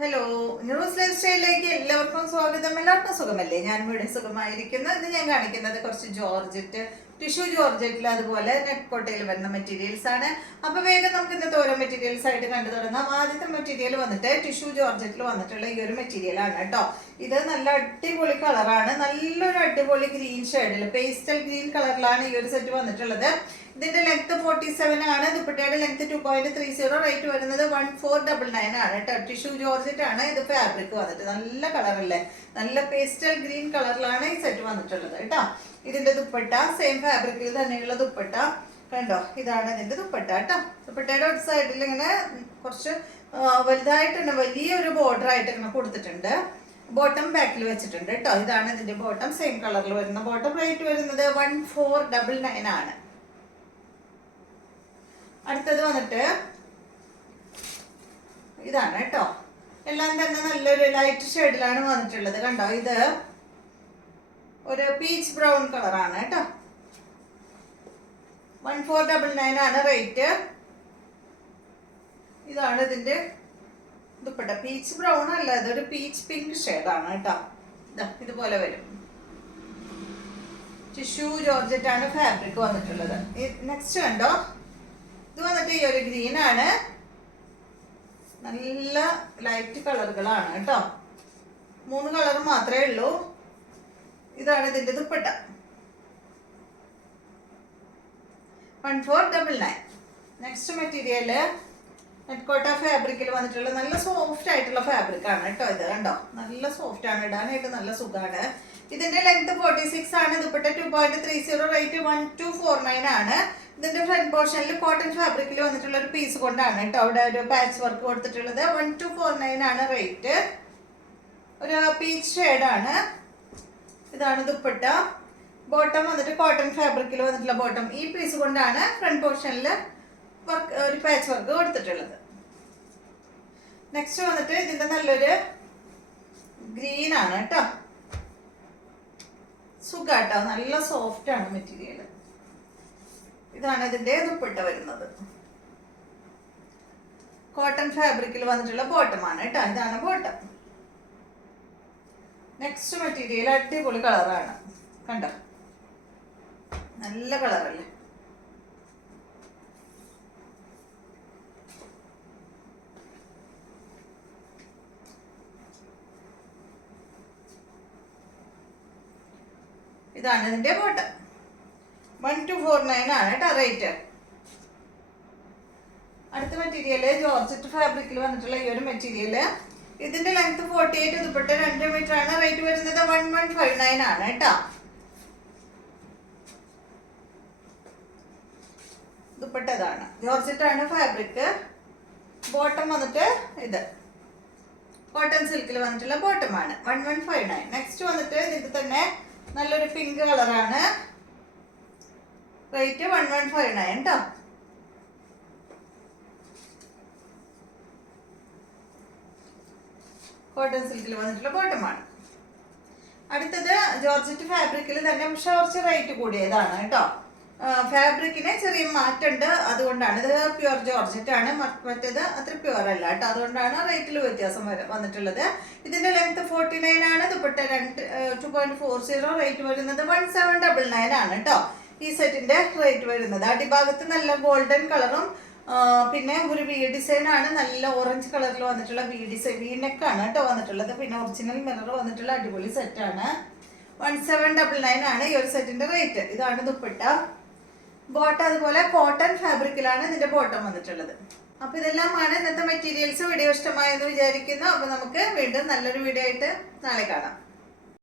Hello, news life സ്റ്റൈലിലേക്ക് എല്ലാവർക്കും സ്വാഗതം. എല്ലാവർക്കും സുഖമല്ലേ? ഞാൻ ഇവിടെ സുഖമായിരിക്കുന്നു. ഇന്ന് ഞാൻ കാണിക്കുന്നത് കുറച്ച് ജോർജറ്റ് ടിഷ്യൂ ജോർജറ്റിൽ അതുപോലെ നെറ്റ് കോട്ടയിൽ വരുന്ന മെറ്റീരിയൽസ് ആണ്. അപ്പൊ വേഗം നമുക്ക് ഇന്നത്തെ ഓരോ മെറ്റീരിയൽസ് ആയിട്ട് കണ്ടു തുടങ്ങാം. ആദ്യത്തെ മെറ്റീരിയൽ വന്നിട്ട് ടിഷ്യൂ ജോർജറ്റിൽ വന്നിട്ടുള്ള ഈ ഒരു മെറ്റീരിയൽ ആണ് കേട്ടോ. ഇത് നല്ല അടിപൊളി കളറാണ്. നല്ലൊരു അടിപൊളി ഗ്രീൻ ഷെയ്ഡിൽ പേസ്റ്റൽ ഗ്രീൻ കളറിലാണ് ഈ ഒരു സെറ്റ് വന്നിട്ടുള്ളത്. ഇതിന്റെ ലെങ്ത് 47 ആണ്. ദുപ്പട്ടയുടെ ലെങ്ത് 2.30. റേറ്റ് വരുന്നത് 1499 ആണ് കേട്ടോ. ടിഷ്യൂ ജോർജറ്റ് ആണ്. ഇത് ഫാബ്രിക് വന്നിട്ട് നല്ല കളറല്ലേ, നല്ല പേസ്റ്റൽ ഗ്രീൻ കളറിലാണ് ഈ സെറ്റ് വന്നിട്ടുള്ളത് കേട്ടോ. ഇതിന്റെ ദുപ്പട്ട സെയിം ഫാബ്രിക്കിൽ തന്നെയുള്ള ദുപ്പട്ട കണ്ടോ. ഇതാണ് ഇതിന്റെ ദുപ്പട്ട കേട്ടോ. ദുപ്പട്ടയുടെ ഒരു സൈഡിൽ ഇങ്ങനെ കുറച്ച് വലുതായിട്ട് വലിയൊരു ബോർഡർ ആയിട്ട് ഇങ്ങനെ കൊടുത്തിട്ടുണ്ട്. ബോട്ടം ബാക്കിൽ വെച്ചിട്ടുണ്ട് കേട്ടോ. ഇതാണ് ഇതിന്റെ ബോട്ടം, സെയിം കളറിൽ വരുന്ന ബോട്ടം. റേറ്റ് വരുന്നത് 1499 ആണ്. അടുത്തത് വന്നിട്ട് ഇതാണ് കേട്ടോ. എല്ലാം തന്നെ നല്ലൊരു ലൈറ്റ് ഷെയ്ഡിലാണ് വന്നിട്ടുള്ളത് കണ്ടോ. ഇത് ഒരു പീച്ച് ബ്രൗൺ കളറാണ് കേട്ടോ. 1499 ആണ് റേറ്റ്. ഇതാണ് ഇതിന്റെ ദുപ്പട്ട. പീച്ച് ബ്രൗൺ അല്ല, ഇതൊരു പീച്ച് പിങ്ക് ഷെയ്ഡാണ് കേട്ടോ. ഇതുപോലെ വരും. ടിഷ്യൂ ജോർജറ്റ് ആണ് ഫാബ്രിക് വന്നിട്ടുള്ളത്. നെക്സ്റ്റ് കണ്ടോ, ഇത് വന്നിട്ട് ഈ ഒരു ഗ്രീൻ ആണ്. നല്ല ലൈറ്റ് കളറുകളാണ് കേട്ടോ. 3 കളർ മാത്രമേ ഉള്ളൂ. ഇതാണ് ഇതിന്റെ ദുപ്പട്ട. 1499. നെക്സ്റ്റ് മെറ്റീരിയല് നെറ്റ്കോട്ട ഫാബ്രിക്കിൽ വന്നിട്ടുള്ള നല്ല സോഫ്റ്റ് ആയിട്ടുള്ള ഫാബ്രിക് ആണ് കേട്ടോ. ഇത് കണ്ടോ, നല്ല സോഫ്റ്റ് ആണ്, ഇടാനായിട്ട് നല്ല സുഖമാണ്. ഇതിന്റെ ലെങ്ത് 46 ആണ്. ദുപ്പട്ട 2.30. റേറ്റ് 1249 ആണ്. ഇതിന്റെ ഫ്രണ്ട് പോർഷനിൽ കോട്ടൺ ഫാബ്രിക്കിൽ വന്നിട്ടുള്ള ഒരു പീസ് കൊണ്ടാണ് കേട്ടോ അവിടെ ഒരു പാച്ച് വർക്ക് കൊടുത്തിട്ടുള്ളത്. 1249 ആണ് റേറ്റ്. ഒരു പീച്ച് ഷെയ്ഡാണ്. ഇതാണ് ദുപ്പട്ട. ബോട്ടം വന്നിട്ട് കോട്ടൺ ഫാബ്രിക്കിൽ വന്നിട്ടുള്ള ബോട്ടം. ഈ പീസ് കൊണ്ടാണ് ഫ്രണ്ട് പോർഷനിൽ വർക്ക് ഒരു പാച്ച് വർക്ക് കൊടുത്തിട്ടുള്ളത്. നെക്സ്റ്റ് വന്നിട്ട് ഇതിന്റെ നല്ലൊരു ഗ്രീൻ ആണ് കേട്ടോ. സുഖാട്ടോ, നല്ല സോഫ്റ്റ് ആണ് മെറ്റീരിയൽ. ഇതാണ് ഇതിന്റെ ദുപ്പട്ട വരുന്നത്. കോട്ടൺ ഫാബ്രിക്കിൽ വന്നിട്ടുള്ള ബോട്ടമാണ് കേട്ടോ. ഇതാണ് ബോട്ടം. നെക്സ്റ്റ് മെറ്റീരിയൽ അടിപൊളി കളറാണ് കണ്ടോ, നല്ല കളറല്ലേ. ഇതാണ് ഇതിന്റെ ബോട്ടം. 1249 ആണ് കേട്ടോ റേറ്റ്. അടുത്ത മെറ്റീരിയല് ജോർജറ്റ് ഫാബ്രിക്കിൽ വന്നിട്ടുള്ള ഈ ഒരു മെറ്റീരിയല്. ഇതിന്റെ ലെങ്ത് 48, ദുപ്പട്ട 2 മീറ്റർ ആണ്. റേറ്റ് വരുന്നത് 1159 ആണ് കേട്ടോ. ദുപ്പട്ട ഇതാണ്. ജോർജറ്റ് ആണ് ഫാബ്രിക്. ബോട്ടം വന്നിട്ട് ഇത് കോട്ടൺ സിൽക്കിൽ വന്നിട്ടുള്ള ബോട്ടമാണ്. 1159. നെക്സ്റ്റ് വന്നിട്ട് ഇതിൽ തന്നെ നല്ലൊരു പിങ്ക് കളറാണ്. റേറ്റ് 1159 കേട്ടോ. കോട്ടൺ സിൽക്കിൽ വന്നിട്ടുള്ള ബോട്ടമാണ്. അടുത്തത് ജോർജറ്റ് ഫാബ്രിക്കിൽ തന്നെ പക്ഷെ കുറച്ച് റേറ്റ് കൂടിയതാണ് കേട്ടോ. ഫാബ്രിക്കിന് ചെറിയ മാറ്റമുണ്ട്, അതുകൊണ്ടാണ്. ഇത് പ്യുവർ ജോർജറ്റ് ആണ്, മറ്റേത് അത്ര പ്യുവർ അല്ല കേട്ടോ. അതുകൊണ്ടാണ് റേറ്റിൽ വ്യത്യാസം വന്നിട്ടുള്ളത്. ഇതിന്റെ ലെങ്ത് 49 ആണ്. ദുപ്പട്ട 2.40. റേറ്റ് വരുന്നത് 1799 ആണ് കേട്ടോ. ഈ സെറ്റിന്റെ റേറ്റ് വരുന്നത്. അടിഭാഗത്ത് നല്ല ഗോൾഡൻ കളറും പിന്നെ ഒരു വി ഡിസൈൻ ആണ്. നല്ല ഓറഞ്ച് കളറിൽ വന്നിട്ടുള്ള വി ഡിസൈൻ, വി നെക്കാണ് കേട്ടോ വന്നിട്ടുള്ളത്. പിന്നെ ഒറിജിനൽ മിറർ വന്നിട്ടുള്ള അടിപൊളി സെറ്റാണ്. 1799 ആണ് ഈ ഒരു സെറ്റിന്റെ റേറ്റ്. ഇതാണ് ദുപ്പട്ട. ബോട്ടം അതുപോലെ കോട്ടൺ ഫാബ്രിക്കിലാണ് ഇതിന്റെ ബോട്ടം വന്നിട്ടുള്ളത്. അപ്പൊ ഇതെല്ലാമാണ് ഇന്നത്തെ മെറ്റീരിയൽസ്. വീഡിയോ ഇഷ്ടമായെന്ന് വിചാരിക്കുന്നു. അപ്പൊ നമുക്ക് വീണ്ടും നല്ലൊരു വീഡിയോ ആയിട്ട് നാളെ കാണാം.